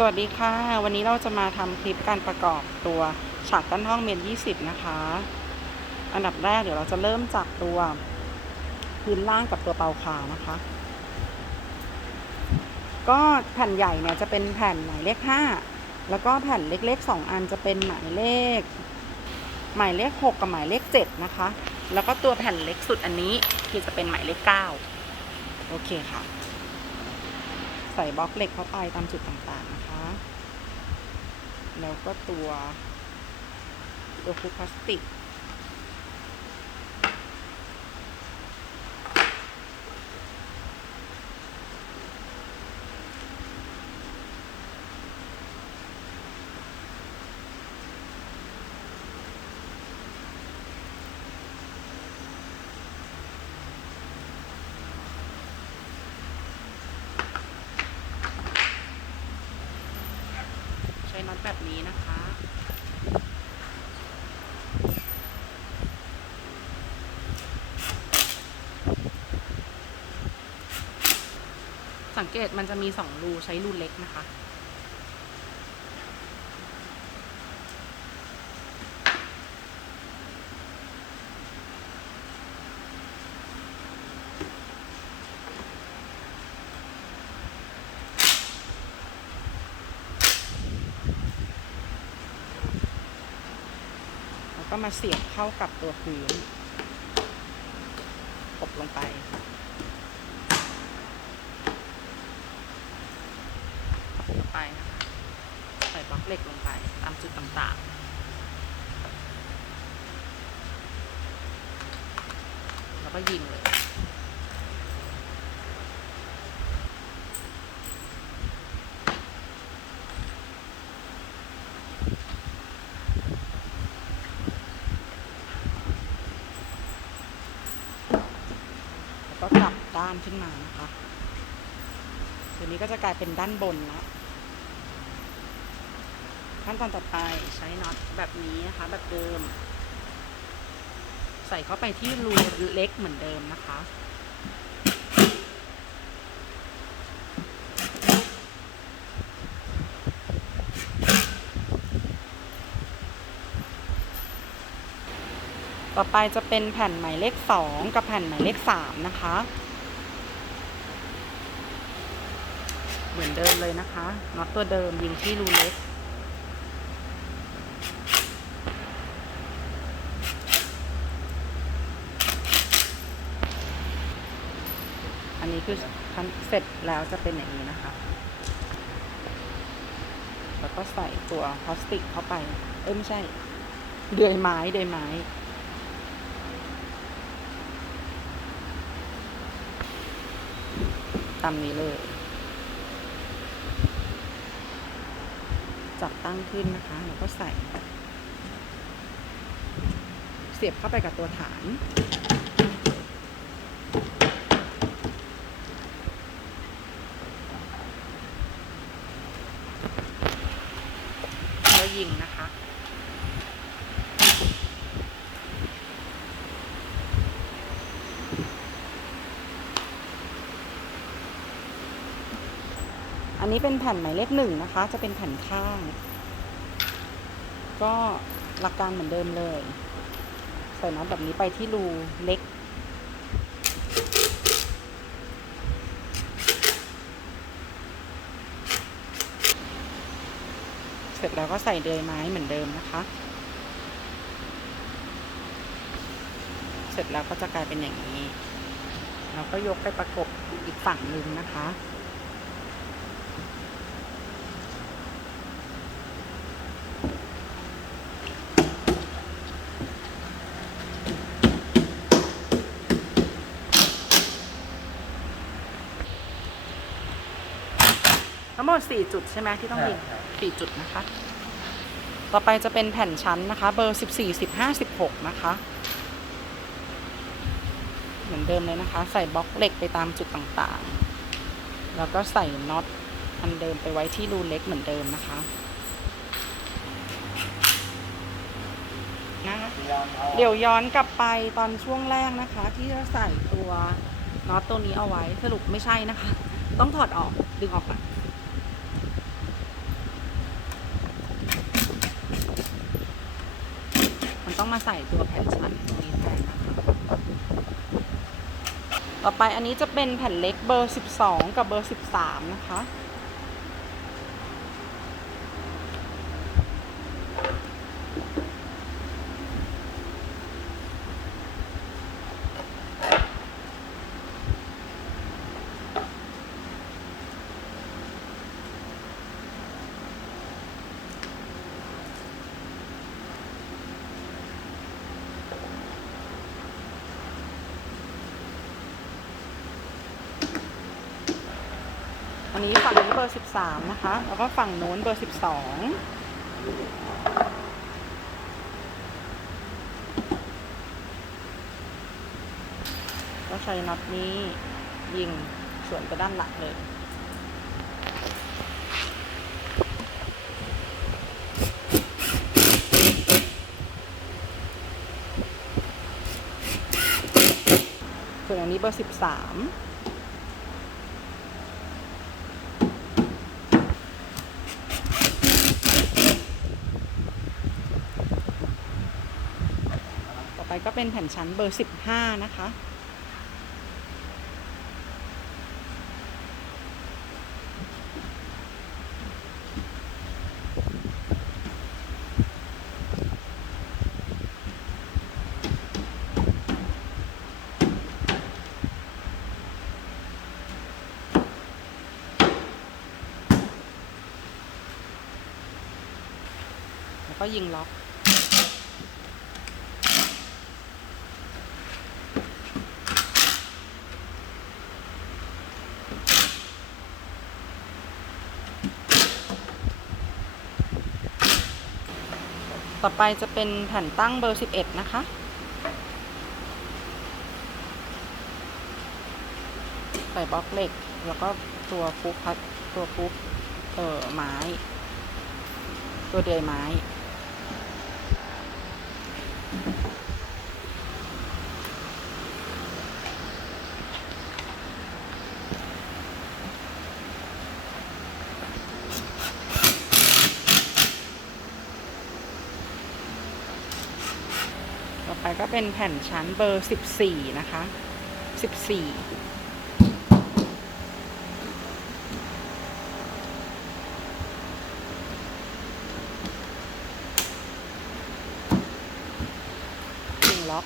สวัสดีค่ะ วันนี้เราจะมาทำคลิปการประกอบตัวฉากกั้นห้องเมตรยี่สิบนะคะ อันดับแรกเดี๋ยวเราจะเริ่มจากตัวพื้นล่างกับตัวเปาคานะคะ ก็แผ่นใหญ่เนี่ยจะเป็นแผ่นหมายเลขห้าแล้วก็แผ่นเล็กๆสองอันจะเป็นหมายเลข หมายเลขหกกับหมายเลขเจ็ดนะคะ แล้วก็ตัวแผ่นเล็กสุดอันนี้คือจะเป็นหมายเลขเก้าโอเคค่ะ ใส่บล็อกเหล็กเข้าไปตามจุดต่างๆนะคะ แล้วก็ตัวตัวคุกพลาสติก แบบนี้นะคะ สังเกตมันจะมีสองรูใช้รูเล็กนะคะ มาเสียบเข้ากับตัวพื้นกบลงไป ลงไปนะคะ ใส่บล็อกเหล็กลงไปตามจุดต่างๆ แล้วก็ยิงเลย แล้วก็กลับ ด้านขึ้นมานะคะตัวนี้ก็จะกลายเป็นด้านบนแล้วขั้นตอนต่อไปใช้น็อตแบบนี้นะคะ แบบเดิม ใส่เข้าไปที่รูเล็กเหมือนเดิมนะคะต่อไปจะเป็นแผ่นหมายเลขสองกับแผ่นหมายเลขสามนะคะ เหมือนเดิมเลยนะคะน็อตตัวเดิมยิงที่รูเล็กอันนี้คือขั้นเสร็จแล้วจะเป็นอย่างนี้นะคะ แล้วก็ใส่ตัวพลาสติกเข้าไป เอ้ยไม่ใช่ เดือยไม้เดือยไม้ ตามนี้เลย จับตั้งขึ้นนะคะ แล้วก็ใส่ เสียบเข้าไปกับตัวฐาน แล้วยิงนะคะ อั นี้เป็นแผ่นหมายเลขหนึ่งนะคะ จะเป็นแผ่นข้าง ก็หลักการเหมือนเดิมเลย ใส่น็อตแบบนี้ไปที่รูเล็ก เสร็จแล้วก็ใส่เดยไม้เหมือนเดิมนะคะ เสร็จแล้วก็จะกลายเป็นอย่างนี้ เราก็ยกไปประกบอีกฝั่งหนึ่งนะคะ ทั้งหมด4จุดใช่ไหมที่ต้องยิงใช่ครับ4จุดนะคะ ต่อไปจะเป็นแผ่นชั้นนะคะ เบอร์ 14 15 16 นะคะ เหมือนเดิมเลยนะคะ ใส่บล็อกเหล็กไปตามจุดต่างๆ แล้วก็ใส่น็อตอันเดิมไปไว้ที่รูเล็กเหมือนเดิมนะคะนะคะพยายามเอาเดี๋ยวย้อนกลับไปตอนช่วงแรกนะคะ ที่จะใส่ตัวน็อตตัวนี้เอาไว้สรุปไม่ใช่นะคะ ต้องถอดออกดึงออกก่อน ต้องมาใส่ตัวแผ่นชั้นตรงนี้แทนนะคะต่อไปอันนี้จะเป็นแผ่นเล็กเบอร์ 12 กับเบอร์ 13 นะคะ อันนี้ฝั่งนี้เบอร์ 13 นะคะ แล้วก็ฝั่งโน้นเบอร์ 12ก็ใช้น็อตนี้ยิงส่วนไปด้านหลังเลย ส่วนอันนี้เบอร์13ต่อไป ก็เป็นแผ่นชั้นเบอร์ 15 นะคะ แล้วก็ยิงล็อก ต่อไปจะเป็นแผ่นตั้งเบอร์ 11 นะคะ ใส่บล็อกเหล็ก แล้วก็ตัวฟุกพัดตัวฟุกเอ่อไม้ ตัวเดือยไม้ ต่อไปก็ เป็นแผ่นชั้นเบอร์ 14 นะคะ 14ยิงล็อก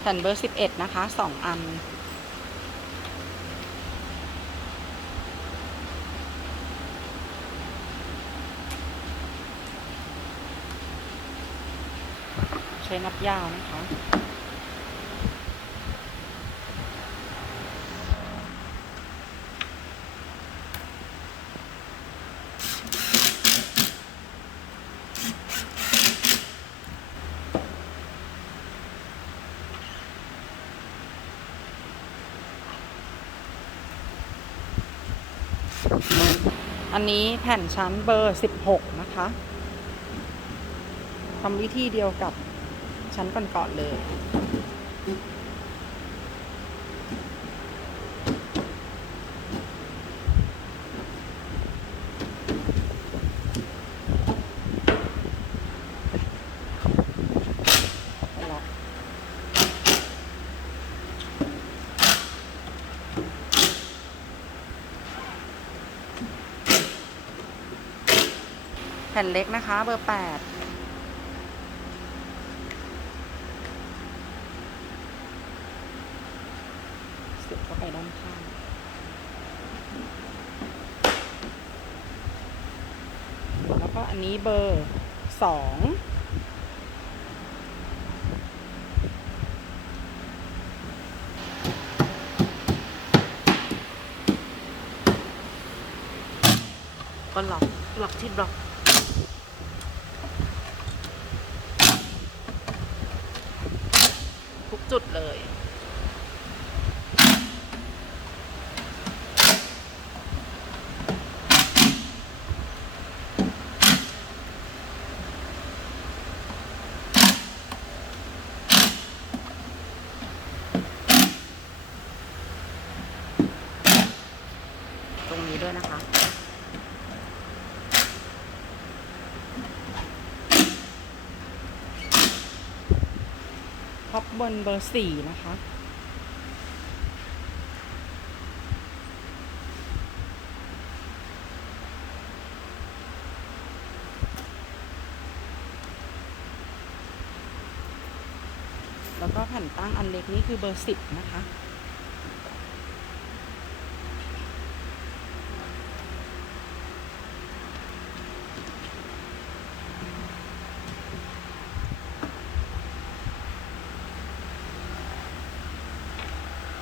แผ่นเบอร์ 11 นะคะ 2 อัน ช้นับยาวนะคะ อันนี้แผ่นชั้นเบอร์ 16 นะคะทำวิธีเดียวกับ ชั้นก่อนๆเลย แผ่นเล็กนะคะ เบอร์8เสียบเข้าไปด้านข้าง แล้วก็อั นี้เบอร์สองก็ล็อกล็อกที่บล็อกทุกจุดเลย ด้วยนะคะ ท็อปบนเบอร์สี่นะคะแล้วก็แผ่นตั้งอันเล็กนี่คือเบอร์สิบนะคะ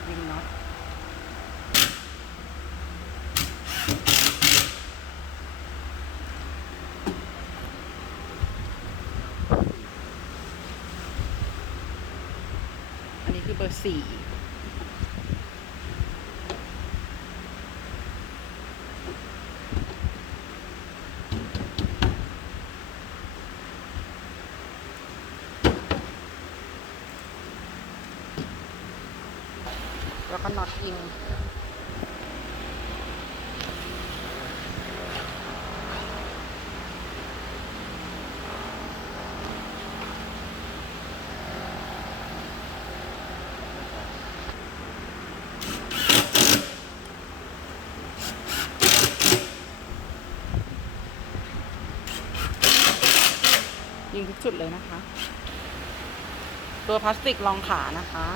ยิงน็อตอันนี้คือ เบอร์สี่แล้วก็น็อตอิง ยิงทุกจุดเลยนะคะ ตัวพลาสติกรองขานะคะ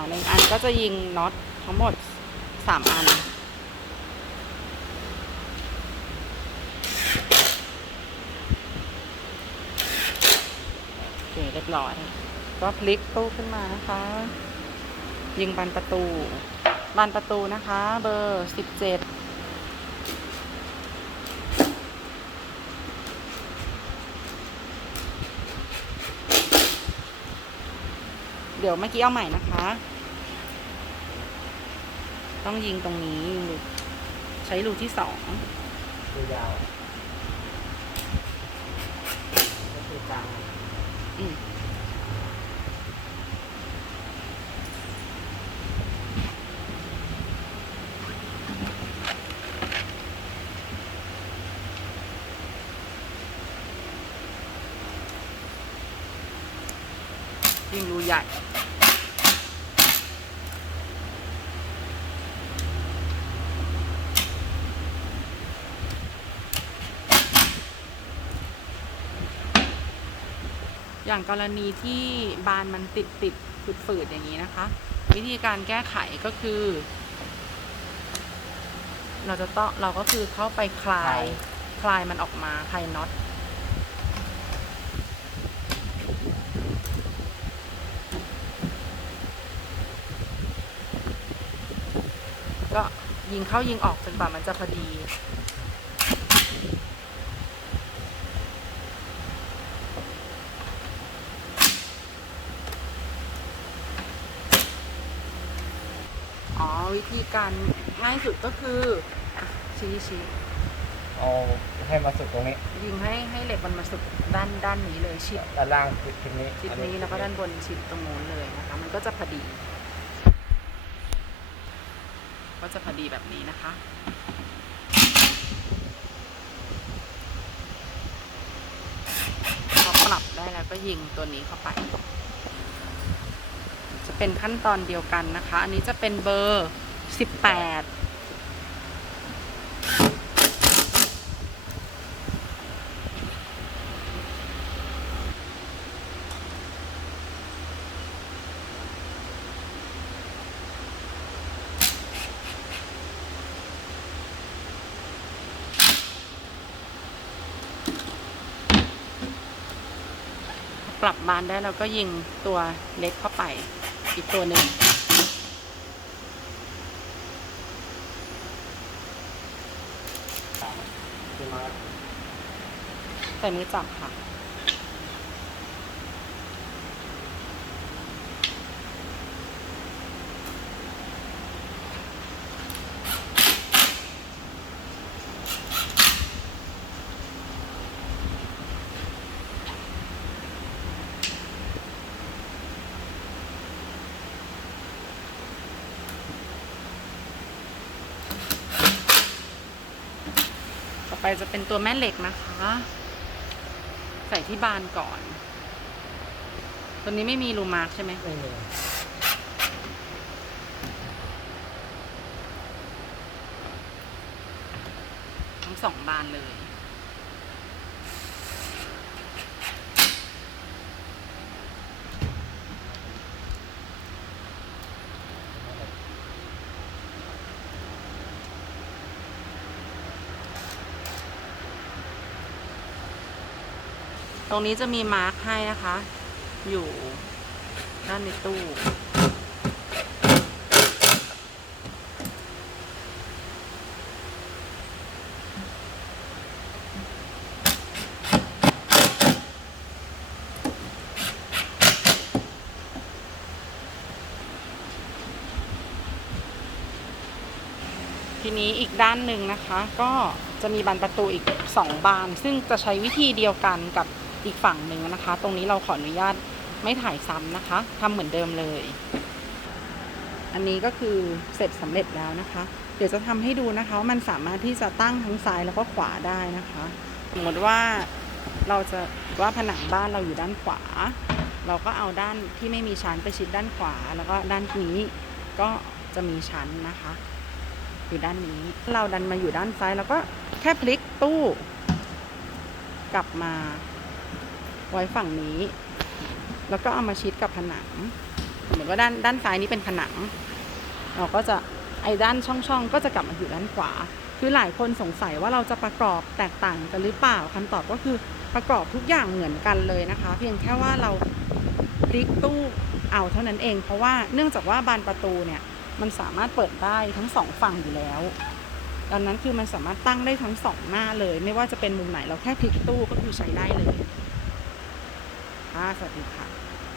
ค่ะหนึ่งอันก็จะยิงน็อตทั้งหมดสามอัน โอเคเรียบร้อย ก็พลิกตู้ขึ้นมานะคะ ยิงบานประตู บานประตูนะคะ เบอร์สิบเจ็ด เดี๋ยวเมื่อกี้เอาใหม่นะคะ ต้องยิงตรงนี้ยิงรูใช้รูที่สองดูยาวก็คือกลางอืม อย่างกรณีที่บานมันติดติดฝืดฝืดๆอย่างนี้นะคะ วิธีการแก้ไขก็คือ เราจะต้องเราก็คือเข้าไปคลาย คลายมันออกมาคลายน็อตก็ยิงเข้ายิงออกจนกว่ามันจะพอดี วิธีการง่ายสุดก็คืออะชี้ชี้เอาให้มาสุดตรงนี้ ยิงให้ให้เหล็กมันมาสุดด้านด้านนี้เลยชิดด้านล่างชิดตรงนี้ชิดนี้แล้วก็ด้านบนชิดตรงโน้นเลยนะคะ มันก็จะพอดี ก็จะพอดีแบบนี้นะคะพอปรับได้แล้วก็ยิงตัวนี้เข้าไป จะเป็นขั้นตอนเดียวกันนะคะ อันนี้จะเป็นเบอร์ สิบแปดปรับบานได้แล้วก็ยิงตัวเล็กเข้าไปอีกตัวหนึ่ง มา ใส่มือจับค่ะ ไปจะเป็นตัวแม่เหล็กนะคะ ใส่ที่บานก่อน ตัวนี้ไม่มีรูมาร์กใช่ไหมไม่มีทั้งสองบานเลย ตรงนี้จะมีมาร์คให้นะคะ อยู่ด้านในตู้ ทีนี้อีกด้านหนึ่งนะคะ ก็จะมีบานประตูอีก 2 บาน ซึ่งจะใช้วิธีเดียวกันกับ อีกฝั่งหนึ่งนะคะ ตรงนี้เราขออนุญาตไม่ถ่ายซ้ำนะคะทำเหมือนเดิมเลย อันนี้ก็คือเสร็จสำเร็จแล้วนะคะ เดี๋ยวจะทำให้ดูนะคะว่ามันสามารถที่จะตั้งทั้งซ้ายแล้วก็ขวาได้นะคะ สมมติว่าเราจะว่าผนังบ้านเราอยู่ด้านขวา เราก็เอาด้านที่ไม่มีชั้นไปชิดด้านขวา แล้วก็ด้านนี้ก็จะมีชั้นนะคะ อยู่ด้านนี้ เราดันมาอยู่ด้านซ้าย แล้วก็แค่พลิกตู้ กลับมา ไว้ฝั่งนี้ แล้วก็เอามาชิดกับผนังสมมติว่าด้านด้านซ้ายนี้เป็นผนัง เราก็จะไอ้ด้านช่องๆ ก็จะกลับมาอยู่ด้านขวา คือหลายคนสงสัยว่าเราจะประกอบแตกต่างกันหรือเปล่าคำตอบก็คือประกอบทุกอย่างเหมือนกันเลยนะคะ เพียงแค่ว่าเราพลิกตู้เอาเท่านั้นเอง เพราะว่าเนื่องจากว่าบานประตูเนี่ยมันสามารถเปิดได้ทั้งสองฝั่งอยู่แล้วดังนั้นคือมันสามารถตั้งได้ทั้งสองหน้าเลย ไม่ว่าจะเป็นมุมไหนเราแค่พลิกตู้ก็คือใช้ได้เลย ค่ะ สวัสดีค่ะ